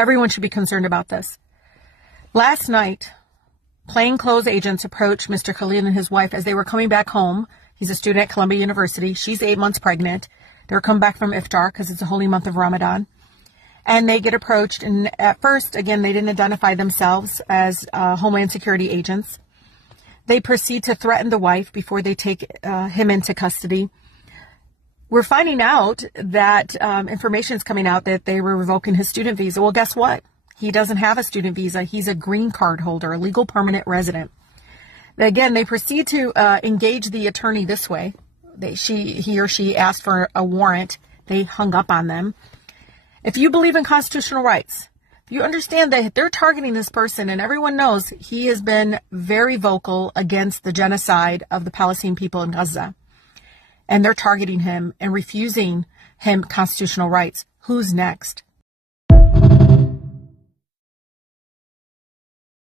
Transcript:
Everyone should be concerned about this. Last night, plainclothes agents approached Mr. Khalil and his wife as they were coming back home. He's a student at Columbia University. She's 8 months pregnant. They're coming back from Iftar because it's a holy month of Ramadan. And they get approached. And at first, again, they didn't identify themselves as Homeland Security agents. They proceed to threaten the wife before they take him into custody. We're finding out that information is coming out that they were revoking his student visa. Well, guess what? He doesn't have a student visa. He's a green card holder, a legal permanent resident. Again, they proceed to engage the attorney this way. He or she asked for a warrant. They hung up on them. If you believe in constitutional rights, if you understand that they're targeting this person, and everyone knows he has been very vocal against the genocide of the Palestinian people in Gaza, and they're targeting him and refusing him constitutional rights, who's next?